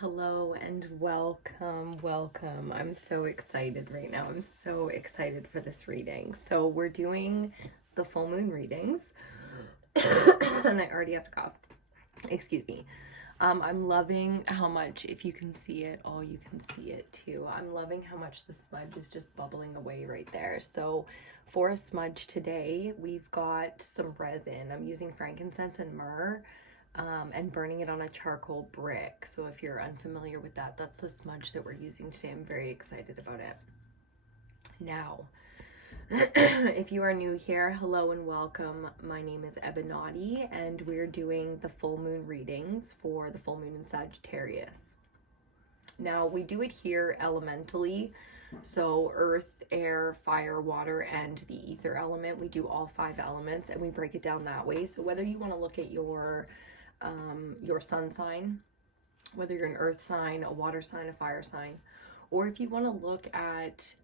Hello and welcome. I'm so excited right now. I'm so excited for this reading. So we're doing the full moon readings and I already have to cough. Excuse me. I'm loving how much, if you can see it, you can see it too. I'm loving how much the smudge is just bubbling away right there. So for a smudge today, we've got some resin. I'm using frankincense and myrrh. And burning it on a charcoal brick. So if you're unfamiliar with that, that's the smudge that we're using today. I'm very excited about it. Now, if you are new here, hello and welcome. My name is EBINOTTI, and we're doing the full moon readings for the full moon in Sagittarius. Now, we do it here elementally. So earth, air, fire, water, and the ether element. We do all 5 elements and we break it down that way. So whether you want to look at your sun sign, whether you're an earth sign, a water sign, a fire sign, or if you want to look at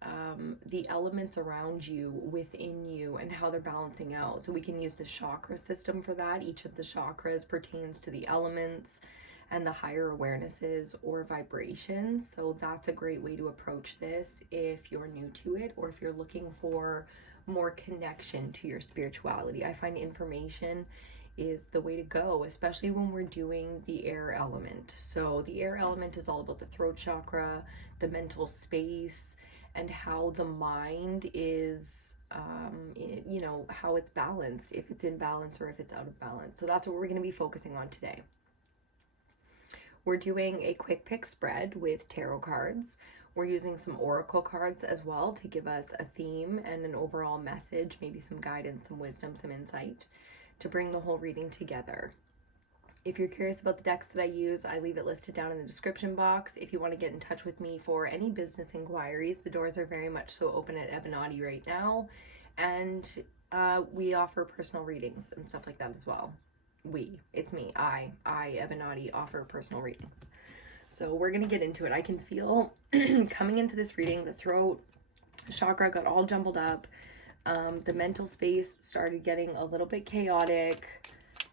the elements around you, within you, and how they're balancing out. So we can use the chakra system for that. Each of the chakras pertains to the elements and the higher awarenesses or vibrations. So that's a great way to approach this if you're new to it, or if you're looking for more connection to your spirituality. I find information is the way to go, especially when we're doing the air element. So the air element is all about the throat chakra, the mental space, and how the mind is, how it's balanced, if it's in balance or if it's out of balance. So that's what we're going to be focusing on today. We're doing a quick pick spread with tarot cards. We're using some oracle cards as well to give us a theme and an overall message, maybe some guidance, some wisdom, some insight, to bring the whole reading together. If you're curious about the decks that I use, I leave it listed down in the description box. If you want to get in touch with me for any business inquiries, the doors are very much so open at EBINOTTI right now. And we offer personal readings and stuff like that as well. It's me, I, EBINOTTI, offer personal readings. So we're going to get into it. I can feel coming into this reading, the throat chakra got all jumbled up. The mental space started getting a little bit chaotic.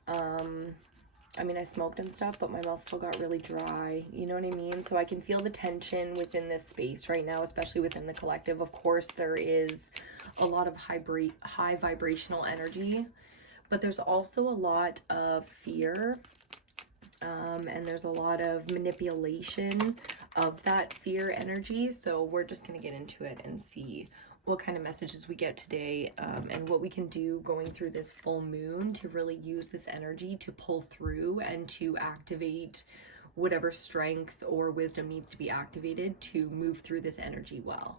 I smoked and stuff, but my mouth still got really dry. You know what I mean? So I can feel the tension within this space right now, especially within the collective. Of course, there is a lot of high vibrational energy, but there's also a lot of fear. And there's a lot of manipulation of that fear energy. So we're just going to get into it and see what kind of messages we get today, and what we can do going through this full moon to really use this energy to pull through and to activate whatever strength or wisdom needs to be activated to move through this energy well.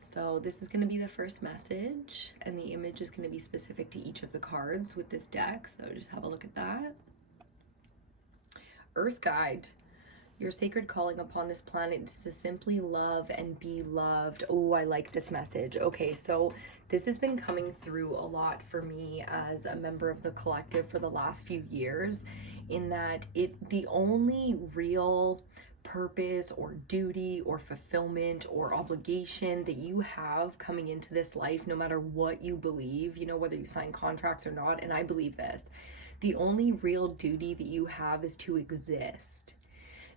So this is going to be the first message, and the image is going to be specific to each of the cards with this deck. So just have a look at that. Earth Guide. Your sacred calling upon this planet is to simply love and be loved. Oh, I like this message. Okay, so this has been coming through a lot for me as a member of the collective for the last few years, in that the only real purpose or duty or fulfillment or obligation that you have coming into this life, no matter what you believe, whether you sign contracts or not, and I believe this, the only real duty that you have is to exist.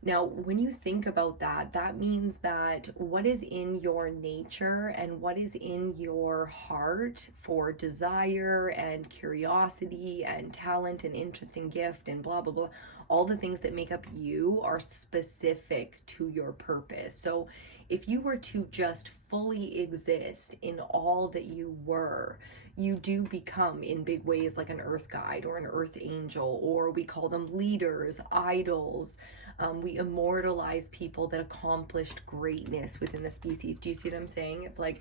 Now, when you think about that, that means that what is in your nature and what is in your heart for desire and curiosity and talent and interest and gift and blah, blah, blah, all the things that make up you are specific to your purpose. So if you were to just fully exist in all that you were, you do become in big ways like an earth guide or an earth angel, or we call them leaders, idols. We immortalize people that accomplished greatness within the species. Do you see what I'm saying? It's like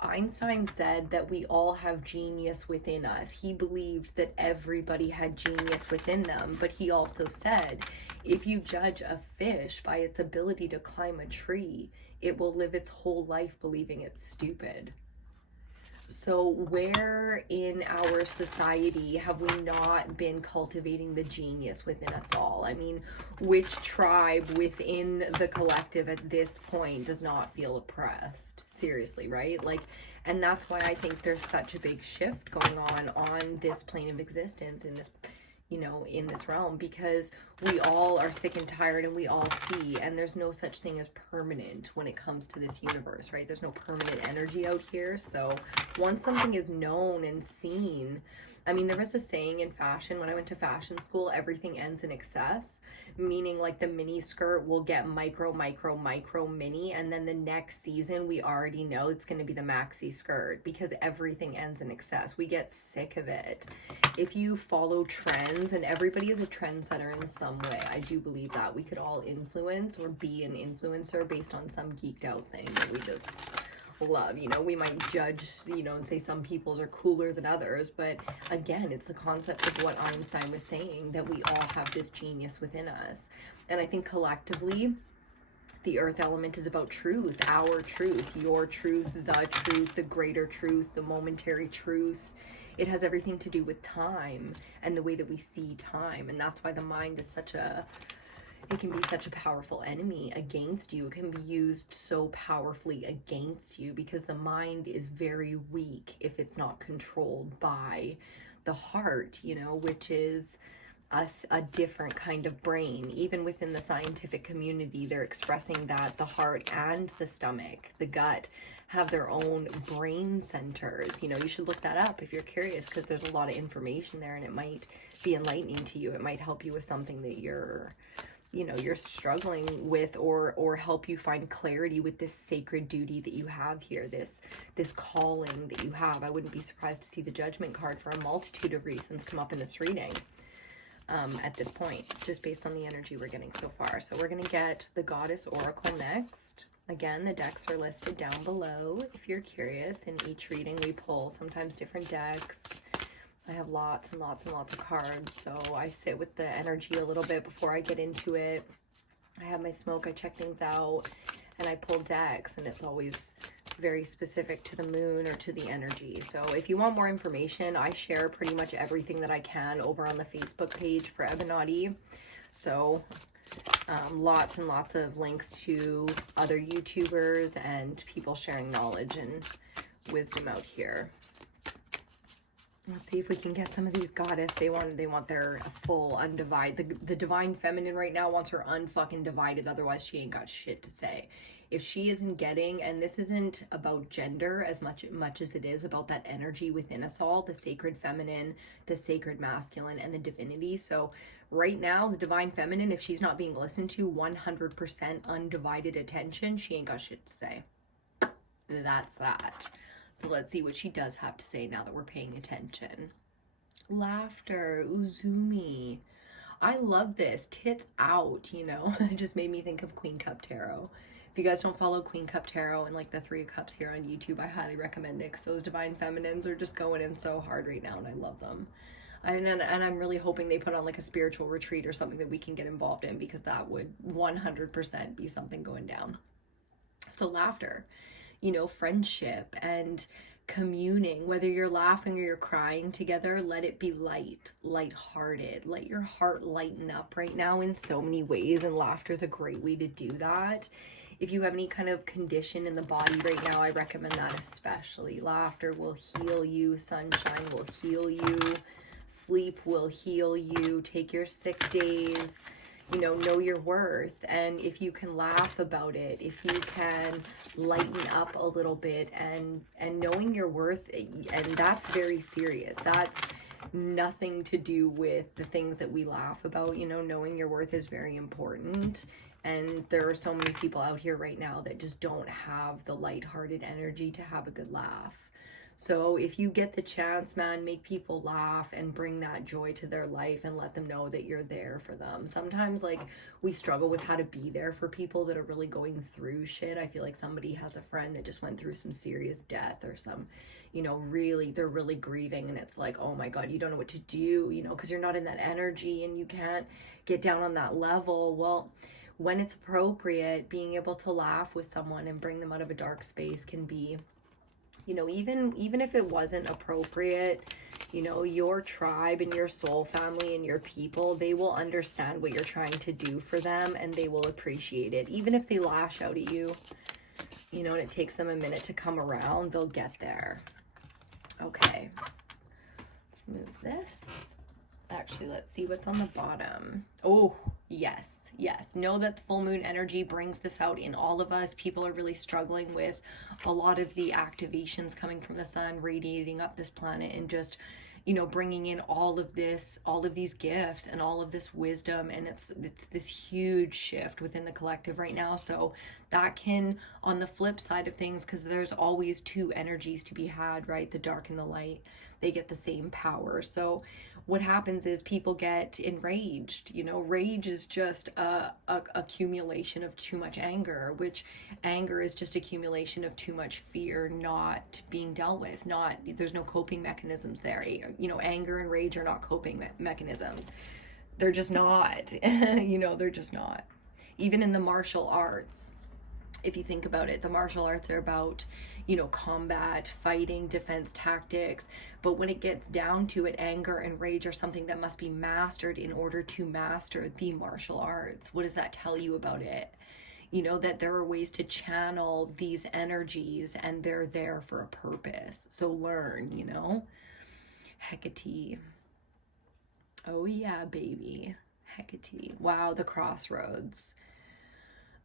Einstein said that we all have genius within us. He believed that everybody had genius within them, but he also said, if you judge a fish by its ability to climb a tree, it will live its whole life believing it's stupid. So where in our society have we not been cultivating the genius within us all? Which tribe within the collective at this point does not feel oppressed? Seriously, right? And that's why I think there's such a big shift going on this plane of existence, in this you know, in this realm, because we all are sick and tired and we all see, and there's no such thing as permanent when it comes to this universe, right? There's no permanent energy out here. So once something is known and seen, I mean, there was a saying in fashion when I went to fashion school, everything ends in excess, meaning like the mini skirt will get micro, micro, micro, mini, and then the next season we already know it's going to be the maxi skirt, because everything ends in excess. We get sick of it. If you follow trends, and everybody is a trendsetter in some way, I do believe that we could all influence or be an influencer based on some geeked out thing that we just love. You know, we might judge, you know, and say some people's are cooler than others, but again, it's the concept of what Einstein was saying, that we all have this genius within us. And I think collectively, the earth element is about truth, our truth, your truth, the greater truth, the momentary truth. It has everything to do with time and the way that we see time. And that's why the mind is such a, it can be such a powerful enemy against you. It can be used so powerfully against you, because the mind is very weak if it's not controlled by the heart, you know, which is a different kind of brain. Even within the scientific community, they're expressing that the heart and the stomach, the gut, have their own brain centers. You know, you should look that up if you're curious, because there's a lot of information there and it might be enlightening to you. It might help you with something that you're, you know, you're struggling with, or help you find clarity with this sacred duty that you have here, this calling that you have. I wouldn't be surprised to see the Judgment card for a multitude of reasons come up in this reading at this point, just based on the energy we're getting so far. So we're going to get the Goddess Oracle next. Again, the decks are listed down below if you're curious. In each reading we pull sometimes different decks. I have lots and lots and lots of cards, so I sit with the energy a little bit before I get into it. I have my smoke, I check things out, and I pull decks, and it's always very specific to the moon or to the energy. So if you want more information, I share pretty much everything that I can over on the Facebook page for EBINOTTI. So lots and lots of links to other YouTubers and people sharing knowledge and wisdom out here. Let's see if we can get some of these goddess. They want their full undivided. The divine feminine right now wants her unfucking divided. Otherwise, she ain't got shit to say. If she isn't getting, and this isn't about gender as much as it is about that energy within us all, the sacred feminine, the sacred masculine, and the divinity. So right now, the divine feminine, if she's not being listened to 100% undivided attention, she ain't got shit to say. That's that. So let's see what she does have to say now that we're paying attention. Laughter, Uzumi. I love this. Tits out, you know. It just made me think of Queen Cup Tarot. If you guys don't follow Queen Cup Tarot and like the Three of Cups here on YouTube, I highly recommend it, because those divine feminines are just going in so hard right now, and I love them. And I'm really hoping they put on like a spiritual retreat or something that we can get involved in, because that would 100% be something going down. So laughter, you know, friendship and communing, whether you're laughing or you're crying together, let it be light-hearted. Let your heart lighten up right now in so many ways, and laughter is a great way to do that. If you have any kind of condition in the body right now, I recommend that especially. Laughter will heal you. Sunshine will heal you. Sleep will heal you. Take your sick days. You know your worth. And if you can laugh about it, if you can lighten up a little bit and knowing your worth, and that's very serious. That's nothing to do with the things that we laugh about. You know, knowing your worth is very important. And there are so many people out here right now that just don't have the lighthearted energy to have a good laugh. So if you get the chance, man, make people laugh and bring that joy to their life and let them know that you're there for them. Sometimes, like, we struggle with how to be there for people that are really going through shit. I feel like somebody has a friend that just went through some serious death or some, you know, they're really grieving, and it's like, oh my God, you don't know what to do, you know, because you're not in that energy and you can't get down on that level. Well, when it's appropriate, being able to laugh with someone and bring them out of a dark space can be, you know, even if it wasn't appropriate, you know, your tribe and your soul family and your people, they will understand what you're trying to do for them, and they will appreciate it. Even if they lash out at you, you know, and it takes them a minute to come around, they'll get there. Okay, let's move this. Actually, let's see what's on the bottom. Oh, yes, yes. Know that the full moon energy brings this out in all of us. People are really struggling with a lot of the activations coming from the sun, radiating up this planet, and just, you know, bringing in all of this, all of these gifts and all of this wisdom. And it's this huge shift within the collective right now. So that can, on the flip side of things, because there's always two energies to be had, right? The dark and the light, they get the same power. So what happens is people get enraged. You know, rage is just a accumulation of too much anger, which anger is just accumulation of too much fear not being dealt with. Not, there's no coping mechanisms there. You know, anger and rage are not coping mechanisms. They're just not. You know, they're just not. Even in the martial arts, if you think about it, the martial arts are about, you know, combat, fighting, defense tactics. But when it gets down to it, anger and rage are something that must be mastered in order to master the martial arts. What does that tell you about it? You know, that there are ways to channel these energies and they're there for a purpose. So learn, you know. Hecate. Oh yeah, baby. Hecate. Wow, the crossroads.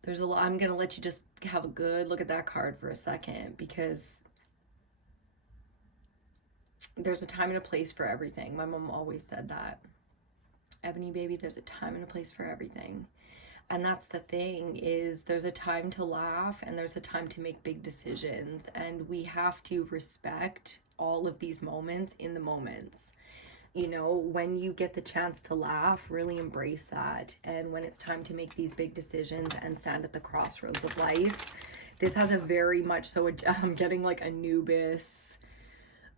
There's a lot. I'm going to let you just have a good look at that card for a second, because there's a time and a place for everything. My mom always said that. Ebony baby, there's a time and a place for everything. And that's the thing, is there's a time to laugh and there's a time to make big decisions. And we have to respect all of these moments in the moments. You know, when you get the chance to laugh, really embrace that. And when it's time to make these big decisions and stand at the crossroads of life, this has a very much so, I'm getting like Anubis.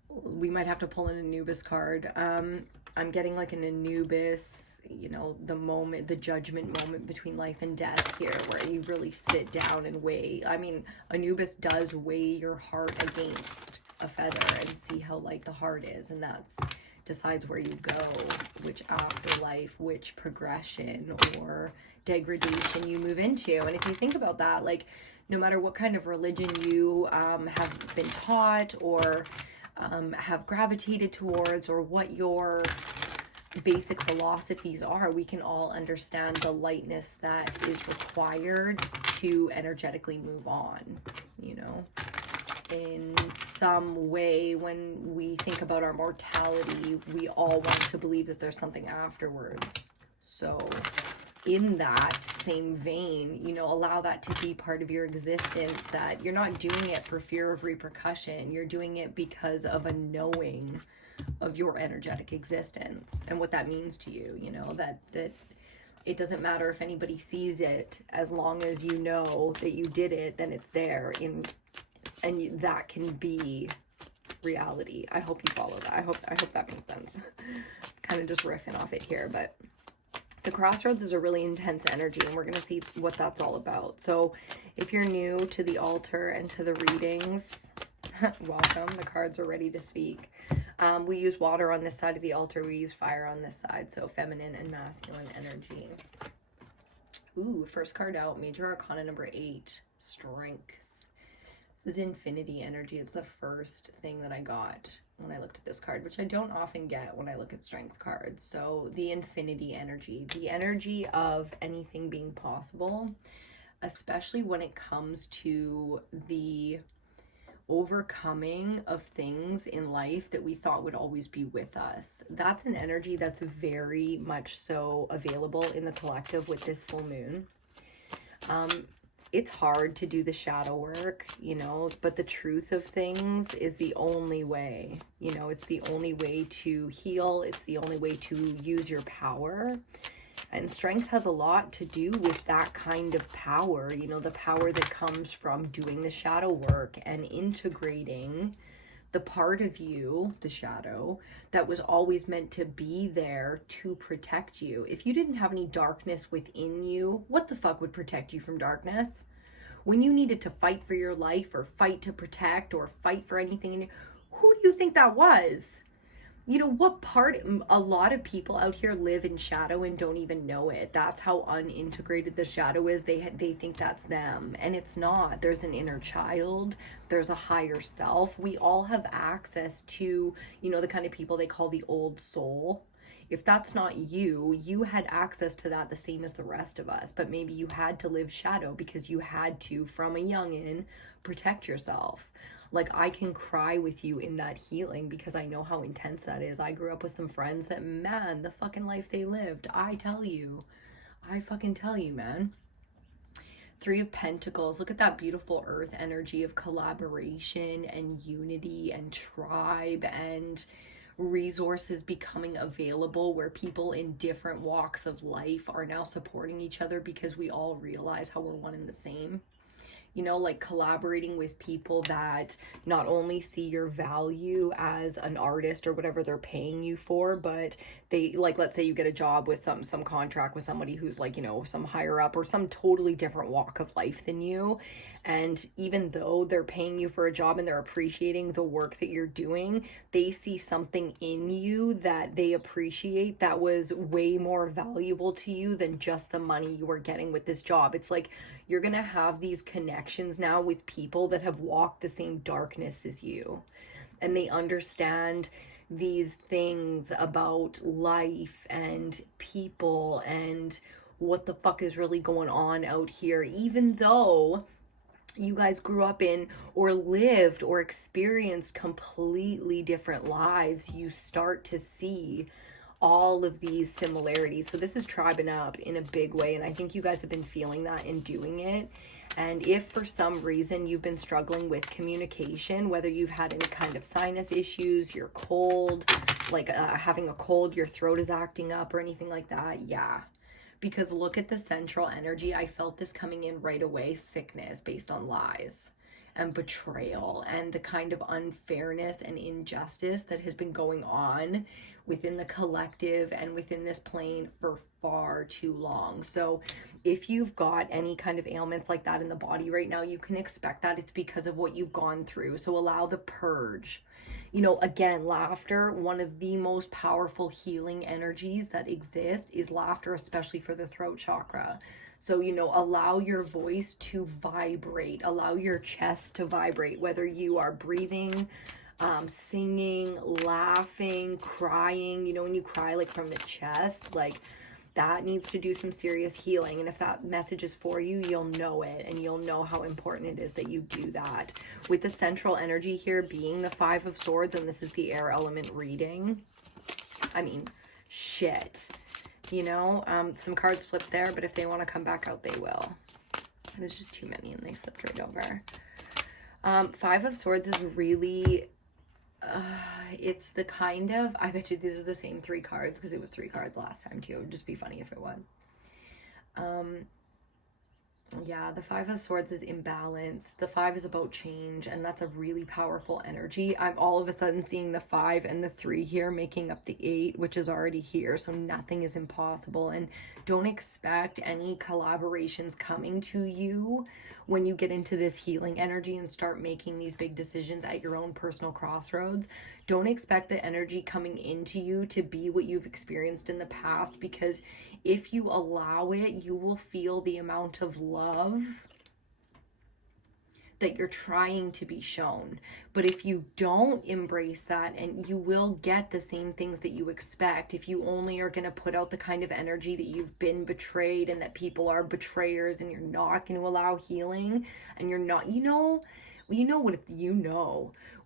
We might have to pull an Anubis card. I'm getting like an Anubis, you know, the moment, the judgment moment between life and death here, where you really sit down and weigh. I mean, Anubis does weigh your heart against a feather and see how light the heart is. And that's decides where you go, which afterlife, which progression or degradation you move into. And if you think about that, like, no matter what kind of religion you have been taught or have gravitated towards, or what your basic philosophies are, we can all understand the lightness that is required to energetically move on, you know. In some way, when we think about our mortality, we all want to believe that there's something afterwards. So in that same vein, you know, allow that to be part of your existence, that you're not doing it for fear of repercussion. You're doing it because of a knowing of your energetic existence and what that means to you, you know, that it doesn't matter if anybody sees it, as long as you know that you did it, then it's there and that can be reality. I hope you follow that. I hope that makes sense. Kind of just riffing off it here, but the crossroads is a really intense energy, and we're going to see what that's all about. So if you're new to the altar and to the readings, welcome. The cards are ready to speak. We use water on this side of the altar. We use fire on this side. So feminine and masculine energy. Ooh, first card out, Major Arcana number 8, Strength. This is infinity energy. It's the first thing that I got when I looked at this card, which I don't often get when I look at strength cards. So the infinity energy, the energy of anything being possible, especially when it comes to the overcoming of things in life that we thought would always be with us. That's an energy that's very much so available in the collective with this full moon. It's hard to do the shadow work, you know, but the truth of things is the only way, you know, it's the only way to heal. It's the only way to use your power. And strength has a lot to do with that kind of power, you know, the power that comes from doing the shadow work and integrating the part of you, the shadow, that was always meant to be there to protect you. If you didn't have any darkness within you, what the fuck would protect you from darkness? When you needed to fight for your life or fight to protect or fight for anything in you, who do you think that was? You know, what part? A lot of people out here live in shadow and don't even know it. That's how unintegrated the shadow is. They think that's them, and it's not. There's an inner child. There's a higher self. We all have access to, you know, the kind of people they call the old soul. If that's not you, you had access to that the same as the rest of us, but maybe you had to live shadow because you had to, from a youngin', protect yourself. Like, I can cry with you in that healing because I know how intense that is. I grew up with some friends that, man, the fucking life they lived. I fucking tell you, man. Three of Pentacles. Look at that beautiful earth energy of collaboration and unity and tribe and resources becoming available, where people in different walks of life are now supporting each other because we all realize how we're one and the same. You know, like collaborating with people that not only see your value as an artist or whatever they're paying you for, but they, like, let's say you get a job with some contract with somebody who's like, you know, some higher up or some totally different walk of life than you. And even though they're paying you for a job and they're appreciating the work that you're doing, they see something in you that they appreciate that was way more valuable to you than just the money you were getting with this job. It's like you're gonna have these connections now with people that have walked the same darkness as you, and they understand these things about life and people and what the fuck is really going on out here. Even though you guys grew up in or lived or experienced completely different lives, you start to see all of these similarities. So this is tribing up in a big way, and I think you guys have been feeling that and doing it. And if for some reason you've been struggling with communication, whether you've had any kind of sinus issues, you're cold, like having a cold, your throat is acting up or anything like that, yeah. Because look at the central energy. I felt this coming in right away. Sickness based on lies and betrayal and the kind of unfairness and injustice that has been going on within the collective and within this plane for far too long. So if you've got any kind of ailments like that in the body right now, you can expect that it's because of what you've gone through. So allow the purge. You know, again, laughter, one of the most powerful healing energies that exist is laughter, especially for the throat chakra. So, you know, allow your voice to vibrate, allow your chest to vibrate, whether you are breathing, singing, laughing, crying. You know, when you cry like from the chest, like that needs to do some serious healing. And if that message is for you, you'll know it, and you'll know how important it is that you do that. With the central energy here being the Five of Swords, and this is the air element reading, I mean, shit. You know, some cards flipped there, but if they want to come back out, they will. There's just too many, and they flipped right over. Five of Swords is really... it's the kind of, I bet you these are the same three cards because it was three cards last time too. It would just be funny if it was. Yeah, the Five of Swords is imbalanced. The Five is about change, and that's a really powerful energy. I'm all of a sudden seeing the 5 and the 3 here making up the 8, which is already here, so nothing is impossible. And don't expect any collaborations coming to you when you get into this healing energy and start making these big decisions at your own personal crossroads. Don't expect the energy coming into you to be what you've experienced in the past, because if you allow it, you will feel the amount of love that you're trying to be shown. But if you don't embrace that, and you will get the same things that you expect, if you only are going to put out the kind of energy that you've been betrayed and that people are betrayers, and you're not going to allow healing, and you're not, you know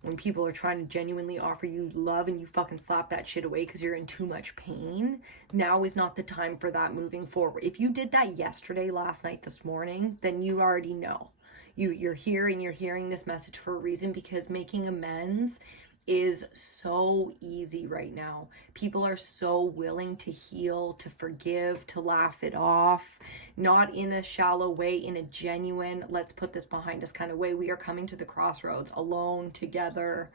when people are trying to genuinely offer you love and you fucking slap that shit away because you're in too much pain. Now is not the time for that moving forward. If you did that yesterday, last night, this morning, then you already know. You're here and you're hearing this message for a reason, because making amends is so easy right now. People are so willing to heal, to forgive, to laugh it off, not in a shallow way, in a genuine, let's put this behind us kind of way. We are coming to the crossroads alone, together,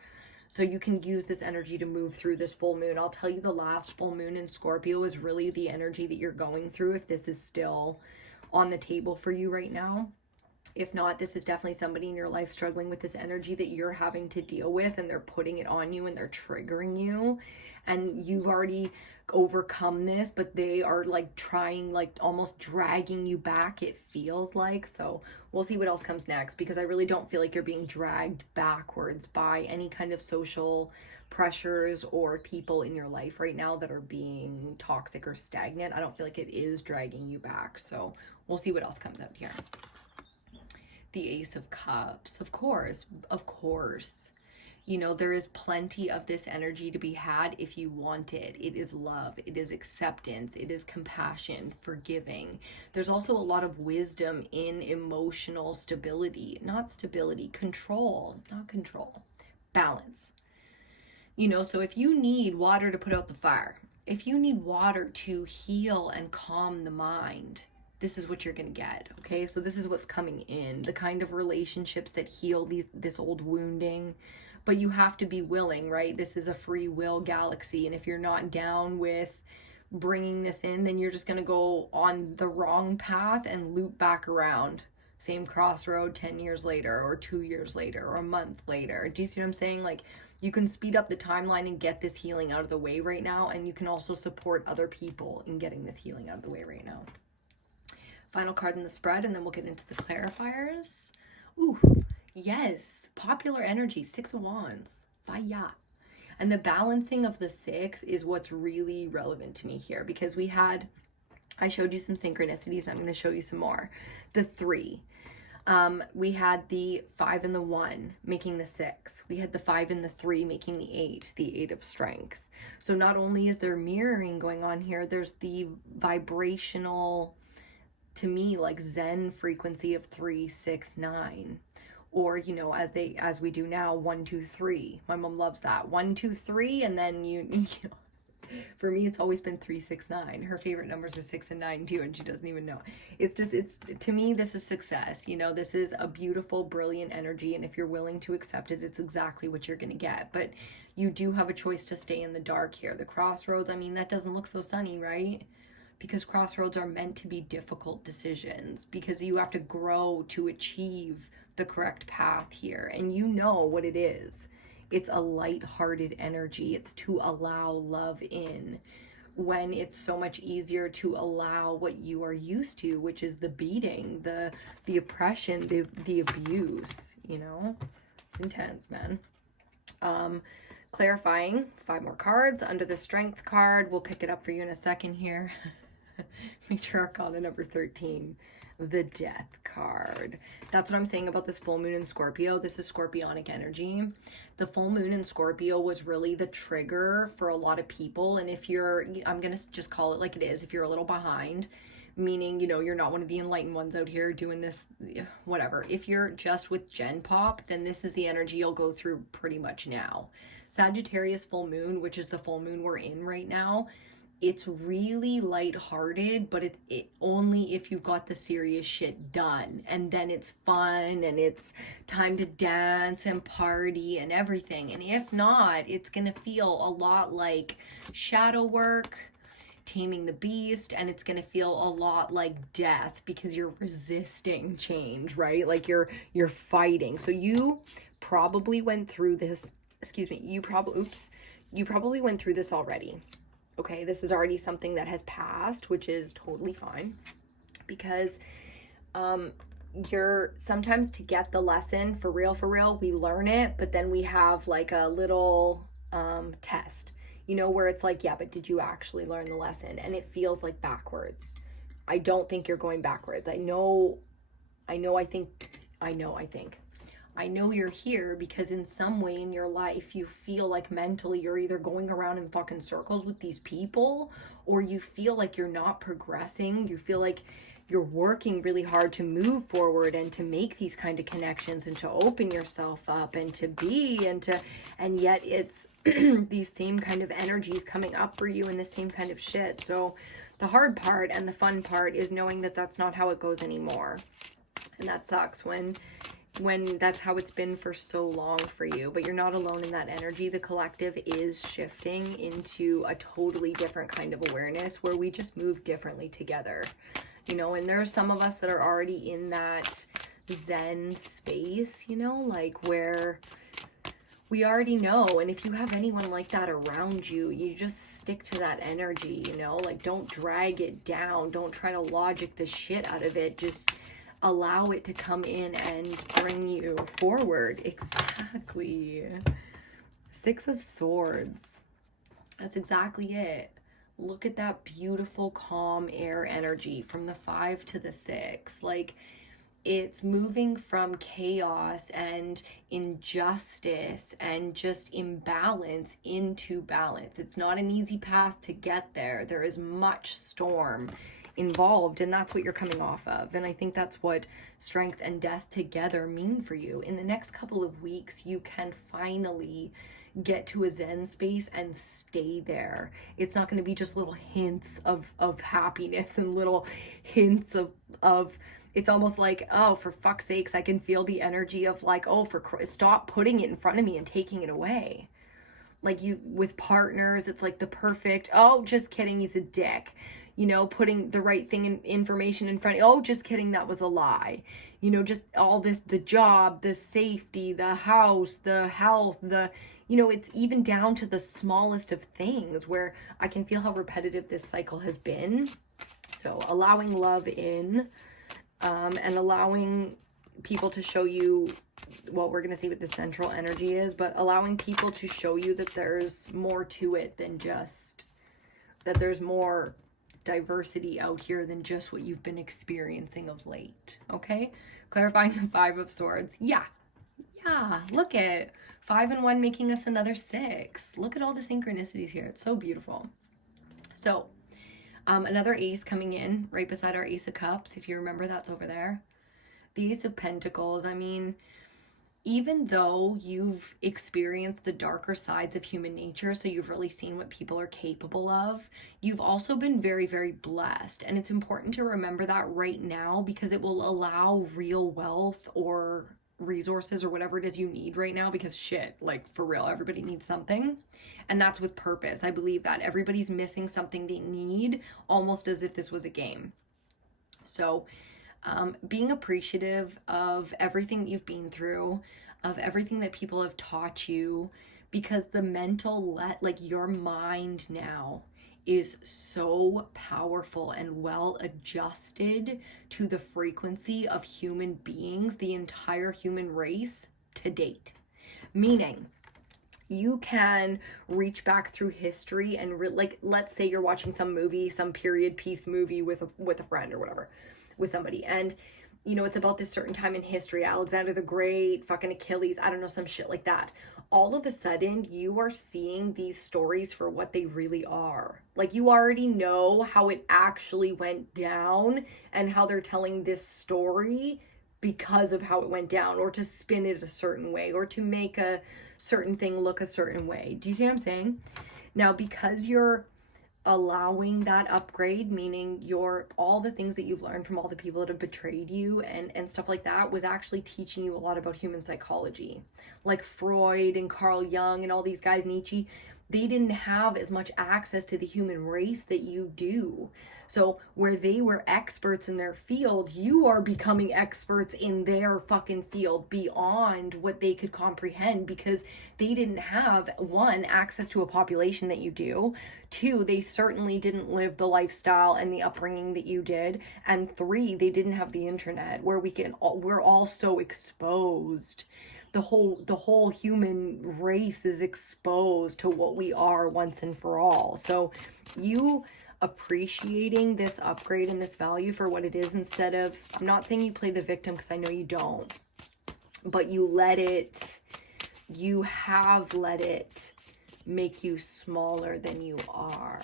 so you can use this energy to move through this full moon. I'll tell you, the last full moon in Scorpio is really the energy that you're going through, if this is still on the table for you right now. If not, this is definitely somebody in your life struggling with this energy that you're having to deal with, and they're putting it on you and they're triggering you, and you've already overcome this, but they are like trying, like almost dragging you back, it feels like. So we'll see what else comes next, because I really don't feel like you're being dragged backwards by any kind of social pressures or people in your life right now that are being toxic or stagnant. I don't feel like it is dragging you back. So we'll see what else comes out here. The Ace of Cups, of course. You know, there is plenty of this energy to be had if you want it. It is love, it is acceptance, it is compassion, forgiving. There's also a lot of wisdom in emotional stability, not stability, control, not control, balance. You know, so if you need water to put out the fire, if you need water to heal and calm the mind, this is what you're going to get, okay? So this is what's coming in, the kind of relationships that heal this old wounding. But you have to be willing, right? This is a free will galaxy. And if you're not down with bringing this in, then you're just going to go on the wrong path and loop back around. Same crossroad 10 years later or 2 years later or a month later. Do you see what I'm saying? Like, you can speed up the timeline and get this healing out of the way right now. And you can also support other people in getting this healing out of the way right now. Final card in the spread, and then we'll get into the clarifiers. Ooh. Yes, popular energy, 6 of Wands, fire. And the balancing of the 6 is what's really relevant to me here, because I showed you some synchronicities, and I'm going to show you some more. The 3, we had the 5 and the 1 making the 6. We had the 5 and the 3 making the 8 of strength. So not only is there mirroring going on here, there's the vibrational, to me, like Zen frequency of 3, 6, 9. Or, you know, as we do now, 1, 2, 3. My mom loves that. 1, 2, 3, and then you know, for me, it's always been 3, 6, 9. Her favorite numbers are 6 and 9 too, and she doesn't even know. It's to me, this is success. You know, this is a beautiful, brilliant energy, and if you're willing to accept it, it's exactly what you're going to get. But you do have a choice to stay in the dark here. The crossroads, I mean, that doesn't look so sunny, right? Because crossroads are meant to be difficult decisions, because you have to grow to achieve the correct path here, and you know what it is. It's a light-hearted energy. It's to allow love in, when it's so much easier to allow what you are used to, which is the beating, the oppression, the abuse. You know, it's intense, man. Clarifying, 5 more cards under the strength card. We'll pick it up for you in a second here. Make sure Arcana number 13. The Death card. That's what I'm saying about this full moon in Scorpio. This is scorpionic energy. The full moon in Scorpio was really the trigger for a lot of people. And if you're, I'm going to just call it like it is, if you're a little behind, meaning, you know, you're not one of the enlightened ones out here doing this, whatever. If you're just with Gen Pop, then this is the energy you'll go through pretty much now. Sagittarius full moon, which is the full moon we're in right now, it's really lighthearted, but it only if you've got the serious shit done. And then it's fun and it's time to dance and party and everything. And if not, it's going to feel a lot like shadow work, taming the beast, and it's going to feel a lot like death, because you're resisting change, right? Like you're fighting. So you probably went through this, you probably went through this already. Okay, this is already something that has passed, which is totally fine, because you're sometimes, to get the lesson for real, we learn it, but then we have like a little test, you know, where it's like, yeah, but did you actually learn the lesson? And it feels like backwards. I don't think you're going backwards. I know you're here because in some way in your life you feel like mentally you're either going around in fucking circles with these people, or you feel like you're not progressing. You feel like you're working really hard to move forward and to make these kind of connections and to open yourself up and to be and yet it's these same kind of energies coming up for you and the same kind of shit. So the hard part and the fun part is knowing that that's not how it goes anymore. And that sucks when that's how it's been for so long for you. But you're not alone in that energy. The collective is shifting into a totally different kind of awareness where we just move differently together, you know. And there are some of us that are already in that Zen space, you know, like where we already know. And if you have anyone like that around you, you just stick to that energy, you know, like don't drag it down. Don't try to logic the shit out of it. Just allow it to come in and bring you forward. Exactly. Six of Swords. That's exactly it. Look at that beautiful, calm air energy from the 5 to the 6. Like, it's moving from chaos and injustice and just imbalance into balance. It's not an easy path to get there. There is much storm involved, and that's what you're coming off of. And I think that's what strength and death together mean for you. In the next couple of weeks, you can finally get to a Zen space and stay there. It's not going to be just little hints of happiness and little hints of it's almost like, oh, for fuck's sakes, I can feel the energy of like, oh, stop putting it in front of me and taking it away. Like, you, with partners, it's like the perfect, oh, just kidding, he's a dick. You know, putting the right thing in information in front of you. Oh, just kidding, that was a lie. You know, just all this, the job, the safety, the house, the health, it's even down to the smallest of things where I can feel how repetitive this cycle has been. So allowing love in, and allowing people to show you, well, we're going to see what the central energy is, but allowing people to show you that there's more to it than just, that there's more diversity out here than just what you've been experiencing of late. Okay? Clarifying the 5 of Swords. Yeah. Look at 5 and 1 making us another 6. Look at all the synchronicities here. It's so beautiful. So, another ace coming in right beside our Ace of Cups. If you remember, that's over there. The Ace of Pentacles. I mean, even though you've experienced the darker sides of human nature, so you've really seen what people are capable of, you've also been very, very blessed. And it's important to remember that right now, because it will allow real wealth or resources or whatever it is you need right now, because shit, like, for real, everybody needs something. And that's with purpose. I believe that everybody's missing something they need, almost as if this was a game. So being appreciative of everything that you've been through, of everything that people have taught you, because the mental, your mind now is so powerful and well adjusted to the frequency of human beings, the entire human race to date. Meaning, you can reach back through history and let's say you're watching some movie, some period piece movie with a friend or whatever, with somebody, and it's about this certain time in history, Alexander the Great, fucking Achilles, I don't know, some shit like that. All of a sudden, you are seeing these stories for what they really are. Like, you already know how it actually went down and how they're telling this story because of how it went down, or to spin it a certain way, or to make a certain thing look a certain way. Do you see what I'm saying? Now, because you're allowing that upgrade, meaning all the things that you've learned from all the people that have betrayed you and stuff like that was actually teaching you a lot about human psychology. Like Freud and Carl Jung and all these guys, Nietzsche, they didn't have as much access to the human race that you do. So where they were experts in their field, you are becoming experts in their fucking field beyond what they could comprehend, because they didn't have, 1, access to a population that you do. 2, they certainly didn't live the lifestyle and the upbringing that you did. And 3, they didn't have the internet where we're all so exposed. The whole human race is exposed to what we are once and for all. So you appreciating this upgrade and this value for what it is, instead of, I'm not saying you play the victim, because I know you don't, but you have let it make you smaller than you are.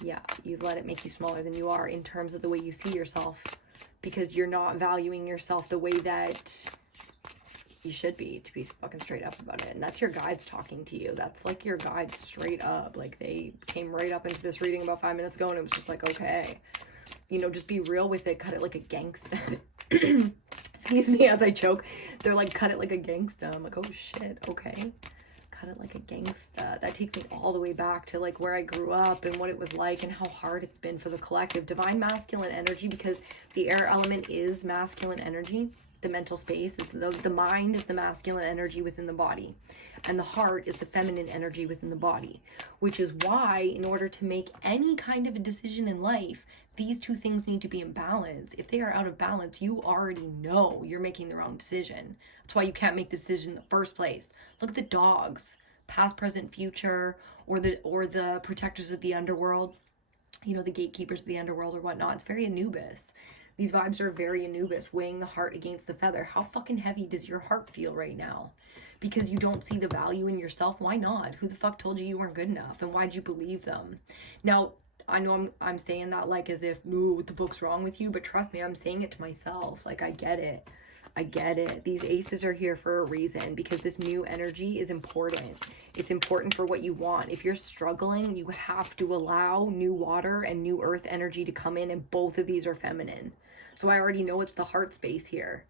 Yeah, you've let it make you smaller than you are in terms of the way you see yourself, because you're not valuing yourself the way that you should be, to be fucking straight up about it. And that's your guides talking to you. That's like your guides straight up. Like, they came right up into this reading about 5 minutes ago, and it was just like, okay, just be real with it. Cut it like a gangsta. Excuse me as I choke. They're like, cut it like a gangsta. I'm like, oh shit, okay. Cut it like a gangsta. That takes me all the way back to like where I grew up and what it was like and how hard it's been for the collective. Divine masculine energy, because the air element is masculine energy. The mental space is the mind is the masculine energy within the body, and the heart is the feminine energy within the body, which is why in order to make any kind of a decision in life, These two things need to be in balance. If they are out of balance, you already know you're making the wrong decision. That's why you can't make the decision in the first place. Look at the dogs, past, present, future, or the protectors of the underworld, you know, the gatekeepers of the underworld or whatnot. It's very Anubis. These vibes are very Anubis, weighing the heart against the feather. How fucking heavy does your heart feel right now? Because you don't see the value in yourself? Why not? Who the fuck told you you weren't good enough? And why'd you believe them? Now, I know I'm saying that like as if, no, what the fuck's wrong with you? But trust me, I'm saying it to myself. Like, I get it. I get it. These aces are here for a reason, because this new energy is important. It's important for what you want. If you're struggling, you have to allow new water and new earth energy to come in, and both of these are feminine. So I already know it's the heart space here.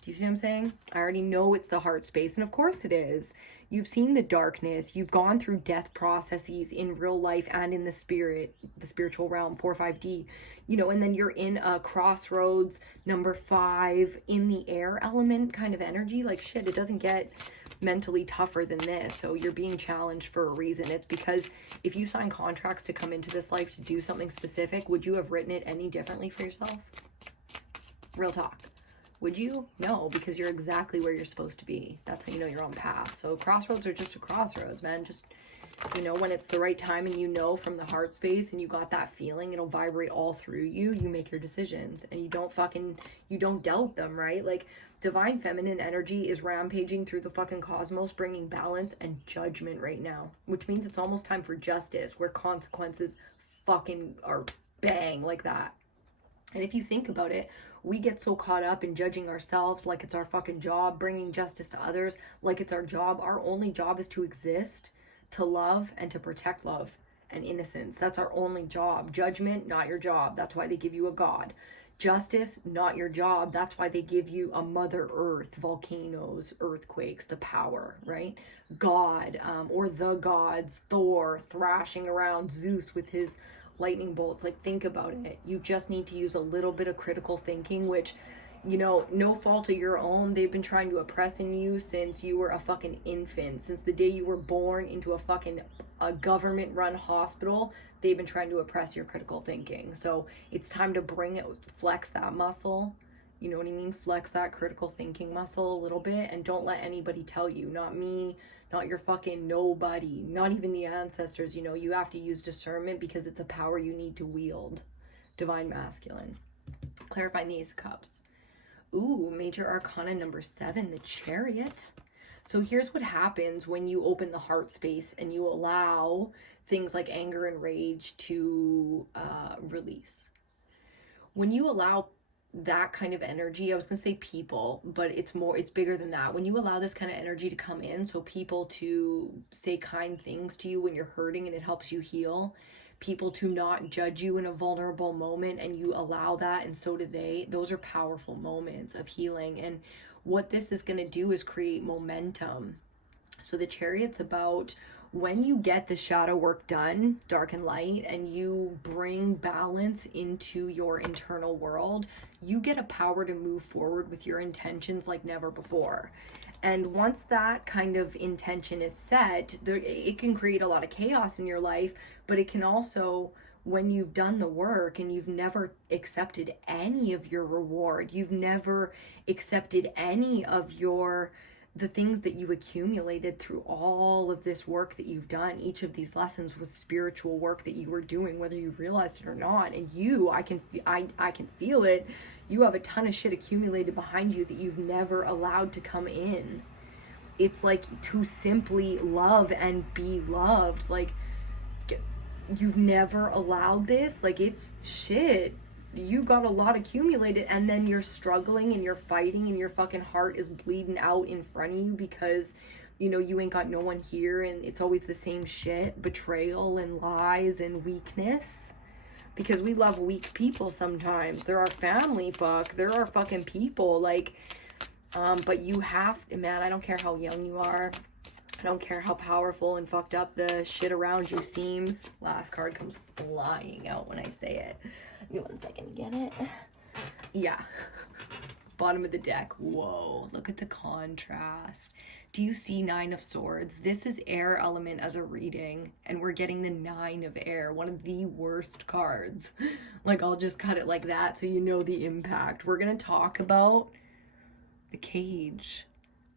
Do you see what I'm saying? I already know it's the heart space, and of course it is. You've seen the darkness. You've gone through death processes in real life and in the spirit, the spiritual realm, 4-5D. You know, and then you're in a crossroads, number 5, in the air element kind of energy. Like, shit, it doesn't get mentally tougher than this. So you're being challenged for a reason. It's because if you sign contracts to come into this life to do something specific, would you have written it any differently for yourself? Real talk. Would you? No, because you're exactly where you're supposed to be. That's how you know you're on path. So crossroads are just a crossroads, man. Just, you know, when it's the right time and you know from the heart space and you got that feeling, it'll vibrate all through you. You make your decisions and you don't doubt them, right? Like, divine feminine energy is rampaging through the fucking cosmos, bringing balance and judgment right now, which means it's almost time for justice, where consequences fucking are bang like that. And if you think about it, we get so caught up in judging ourselves like it's our fucking job, bringing justice to others like it's our job. Our only job is to exist, to love, and to protect love and innocence. That's our only job. Judgment, not your job. That's why they give you a god. Justice, not your job. That's why they give you a Mother Earth, volcanoes, earthquakes, the power, right? God, or the gods, Thor, thrashing around, Zeus with his lightning bolts. Like, think about it. You just need to use a little bit of critical thinking, which, you know, no fault of your own. They've been trying to oppress in you since you were a fucking infant. Since the day you were born into a government-run hospital, they've been trying to oppress your critical thinking. So it's time to flex that muscle. You know what I mean? Flex that critical thinking muscle a little bit, and don't let anybody tell you. Not me, not your fucking nobody, not even the ancestors. You know, you have to use discernment because it's a power you need to wield. Divine masculine. Clarifying the Ace of Cups. Ooh, major arcana number 7, the Chariot. So here's what happens when you open the heart space and you allow things like anger and rage to release. When you allow that kind of energy, I was gonna say people, but it's bigger than that. When you allow this kind of energy to come in, so people to say kind things to you when you're hurting and it helps you heal, people to not judge you in a vulnerable moment and you allow that and so do they, those are powerful moments of healing. And what this is going to do is create momentum. So the Chariot's about when you get the shadow work done, dark and light, and you bring balance into your internal world, you get a power to move forward with your intentions like never before. And once that kind of intention is set, it can create a lot of chaos in your life, but it can also, when you've done the work and you've never accepted any of your reward, you've never accepted any of the things that you accumulated through all of this work that you've done. Each of these lessons was spiritual work that you were doing, whether you realized it or not. And I can feel it. You have a ton of shit accumulated behind you that you've never allowed to come in. It's like to simply love and be loved. Like, you've never allowed this. Like, it's shit. You got a lot accumulated and then you're struggling and you're fighting and your fucking heart is bleeding out in front of you because, you know, you ain't got no one here and it's always the same shit, betrayal and lies and weakness. Because we love weak people sometimes. They're our family, fuck. They're our fucking people. Like, but you have to, man, I don't care how young you are. I don't care how powerful and fucked up the shit around you seems. Last card comes flying out when I say it. Give me 1 second to get it. Yeah. Bottom of the deck. Whoa, look at the contrast. Do you see Nine of Swords? This is air element as a reading, and we're getting the Nine of Air, one of the worst cards. Like, I'll just cut it like that so you know the impact. We're going to talk about the cage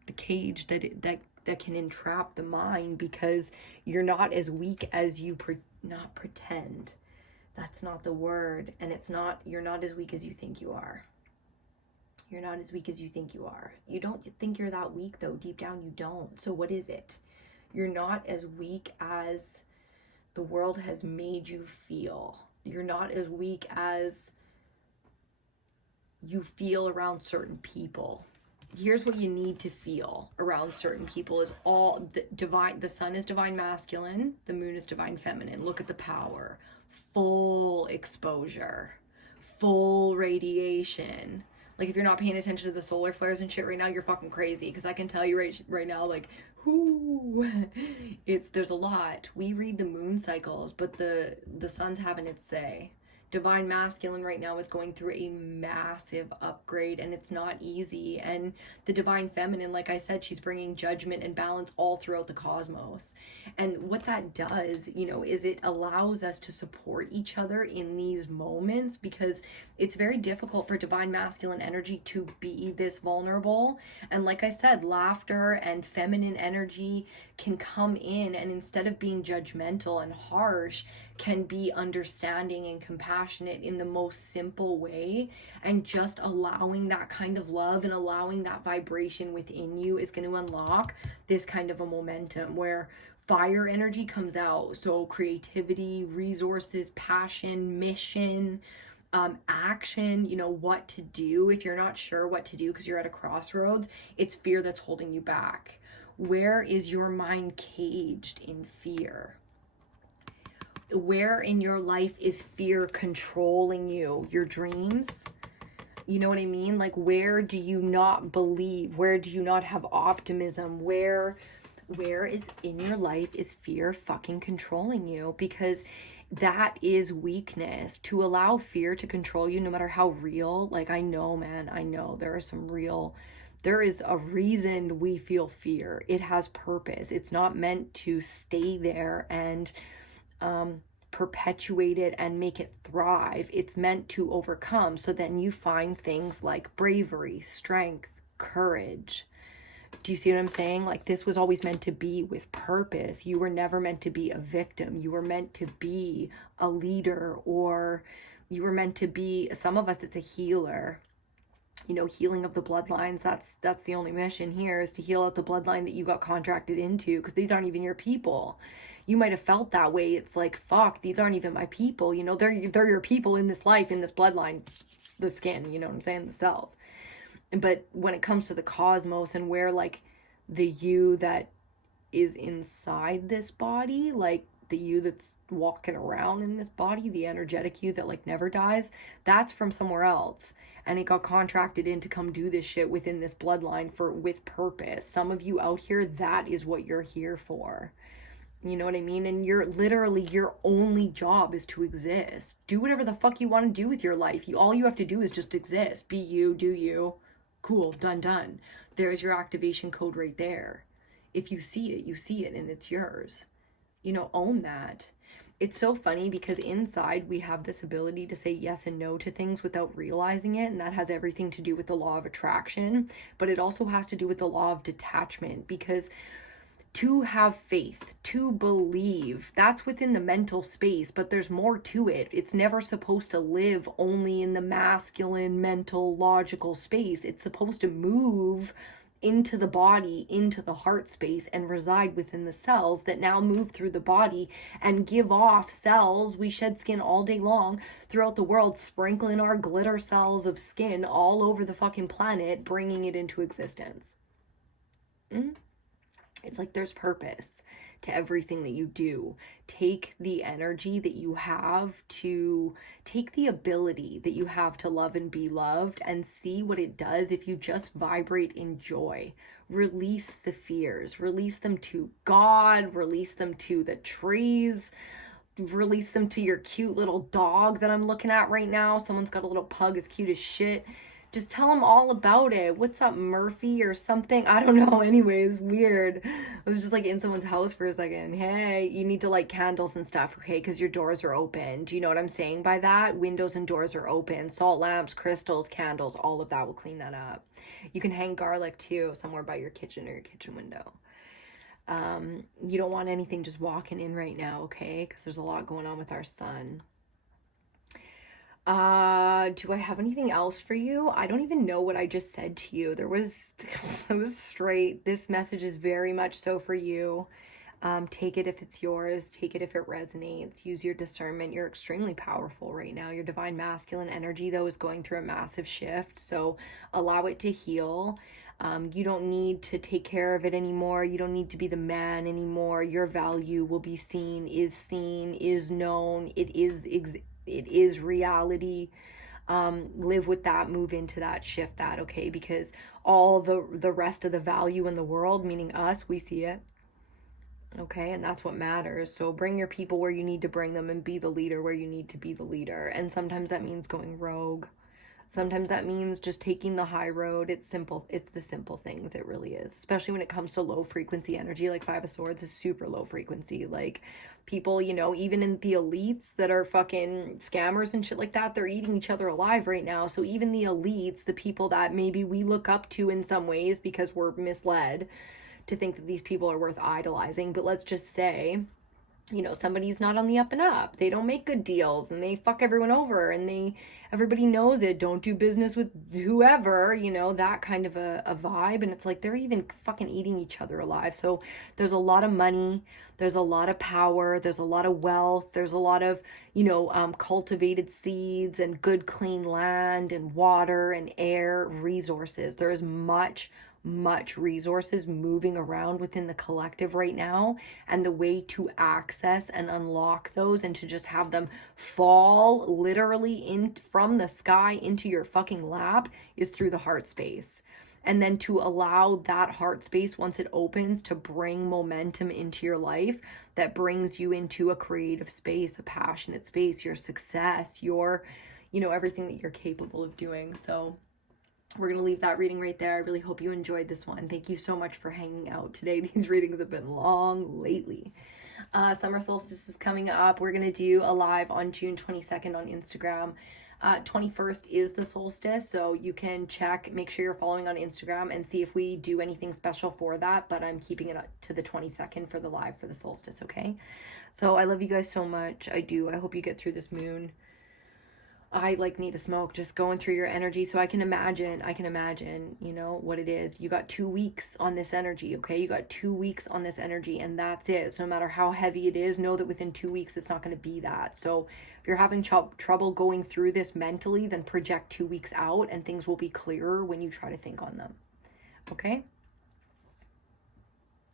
that can entrap the mind, because you're not as weak as you not pretend. That's not the word. And you're not as weak as you think you are. You're not as weak as you think you are. You don't think you're that weak, though. Deep down, you don't. So what is it? You're not as weak as the world has made you feel. You're not as weak as you feel around certain people. Here's what you need to feel around certain people is all the divine. The sun is divine masculine. The moon is divine feminine. Look at the power. Full exposure. Full radiation. Like, if you're not paying attention to the solar flares and shit right now, you're fucking crazy. Because I can tell you right now, like, whoo, there's a lot. We read the moon cycles, but the sun's having its say. Divine masculine right now is going through a massive upgrade, and it's not easy. And the divine feminine, like I said, she's bringing judgment and balance all throughout the cosmos. And what that does, is it allows us to support each other in these moments, because it's very difficult for divine masculine energy to be this vulnerable. And like I said, laughter and feminine energy can come in, and instead of being judgmental and harsh, can be understanding and compassionate in the most simple way. And just allowing that kind of love and allowing that vibration within you is going to unlock this kind of a momentum where fire energy comes out. So creativity, resources, passion, mission, action, what to do. If you're not sure what to do because you're at a crossroads, it's fear that's holding you back. Where is your mind caged in fear? Where in your life is fear controlling you? Your dreams? You know what I mean? Like, where do you not believe? Where do you not have optimism? Where is in your life is fear fucking controlling you? Because that is weakness. To allow fear to control you, no matter how real. Like, I know, man, there is a reason we feel fear. It has purpose. It's not meant to stay there and perpetuate it and make it thrive. It's meant to overcome. So then you find things like bravery, strength, courage. Do you see what I'm saying? Like, this was always meant to be with purpose. You were never meant to be a victim. You were meant to be a leader, or you were meant to be, some of us, it's a healer. Healing of the bloodlines. That's the only mission here, is to heal out the bloodline that you got contracted into, because these aren't even your people. You might have felt that way. It's like, fuck, these aren't even my people. They're your people in this life, in this bloodline, the skin, you know what I'm saying? The cells. But when it comes to the cosmos and where, like, the you that is inside this body, like the you that's walking around in this body, the energetic you that, like, never dies, that's from somewhere else. And it got contracted in to come do this shit within this bloodline with purpose. Some of you out here, that is what you're here for. You know what I mean? And your only job is to exist. Do whatever the fuck you want to do with your life. All you have to do is just exist. Be you, do you. Cool, done. There's your activation code right there. If you see it and it's yours. Own that. It's so funny because inside we have this ability to say yes and no to things without realizing it. And that has everything to do with the law of attraction. But it also has to do with the law of detachment, because to have faith, to believe, that's within the mental space, but there's more to it. It's never supposed to live only in the masculine, mental, logical space. It's supposed to move into the body, into the heart space, and reside within the cells that now move through the body and give off cells. We shed skin all day long throughout the world, sprinkling our glitter cells of skin all over the fucking planet, bringing it into existence. It's like there's purpose to everything that you do. Take the energy that you have to, take the ability that you have to love and be loved, and see what it does if you just vibrate in joy. Release the fears, release them to God, release them to the trees, release them to your cute little dog that I'm looking at right now. Someone's got a little pug as cute as shit. Just tell them all about it. What's up, Murphy or something? I don't know. Anyways, weird. I was just like in someone's house for a second. Hey, you need to light candles and stuff, okay? Because your doors are open. Do you know what I'm saying by that? Windows and doors are open. Salt lamps, crystals, candles, all of that will clean that up. You can hang garlic too somewhere by your kitchen or your kitchen window. You don't want anything just walking in right now, okay? Because there's a lot going on with our sun. Do I have anything else for you? I don't even know what I just said to you. It was straight. This message is very much so for you. Take it if it's yours. Take it if it resonates. Use your discernment. You're extremely powerful right now. Your divine masculine energy, though, is going through a massive shift. So allow it to heal. You don't need to take care of it anymore. You don't need to be the man anymore. Your value will be seen, is known. It is reality. Live with that, move into that, shift that, okay? Because all the rest of the value in the world, meaning us, we see it, okay? And that's what matters. So bring your people where you need to bring them and be the leader where you need to be the leader. And sometimes that means going rogue. Sometimes that means just taking the high road. It's simple. It's the simple things. It really is. Especially when it comes to low frequency energy, like Five of Swords is super low frequency. Like people, you know, even in the elites that are fucking scammers and shit like that, they're eating each other alive right now. So even the elites, the people that maybe we look up to in some ways because we're misled to think that these people are worth idolizing. But let's just say, you know, somebody's not on the up and up. They don't make good deals and they fuck everyone over and everybody knows it. Don't do business with whoever, you know, that kind of a vibe. And it's like they're even fucking eating each other alive. So there's a lot of money. There's a lot of power. There's a lot of wealth. There's a lot of, you know, cultivated seeds and good clean land and water and air resources. There is much resources moving around within the collective right now, and the way to access and unlock those and to just have them fall literally in from the sky into your fucking lap is through the heart space. And then to allow that heart space, once it opens, to bring momentum into your life that brings you into a creative space, a passionate space, your success, your, you know, everything that you're capable of doing. So we're going to leave that reading right there. I really hope you enjoyed this one. Thank you so much for hanging out today. These readings have been long lately. Summer solstice is coming up. We're going to do a live on June 22nd on Instagram. 21st is the solstice, so you can check, make sure you're following on Instagram and see if we do anything special for that, but I'm keeping it to the 22nd for the live for the solstice, okay? So I love you guys so much. I do. I hope you get through this moon. I like need a smoke, just going through your energy. So I can imagine, you know, what it is. You got 2 weeks on this energy, okay? You got 2 weeks on this energy and that's it. So no matter how heavy it is, know that within 2 weeks, it's not going to be that. So if you're having trouble going through this mentally, then project 2 weeks out and things will be clearer when you try to think on them. Okay?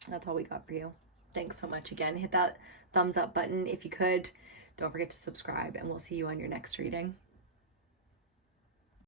That's all we got for you. Thanks so much again. Hit that thumbs up button if you could. Don't forget to subscribe and we'll see you on your next reading.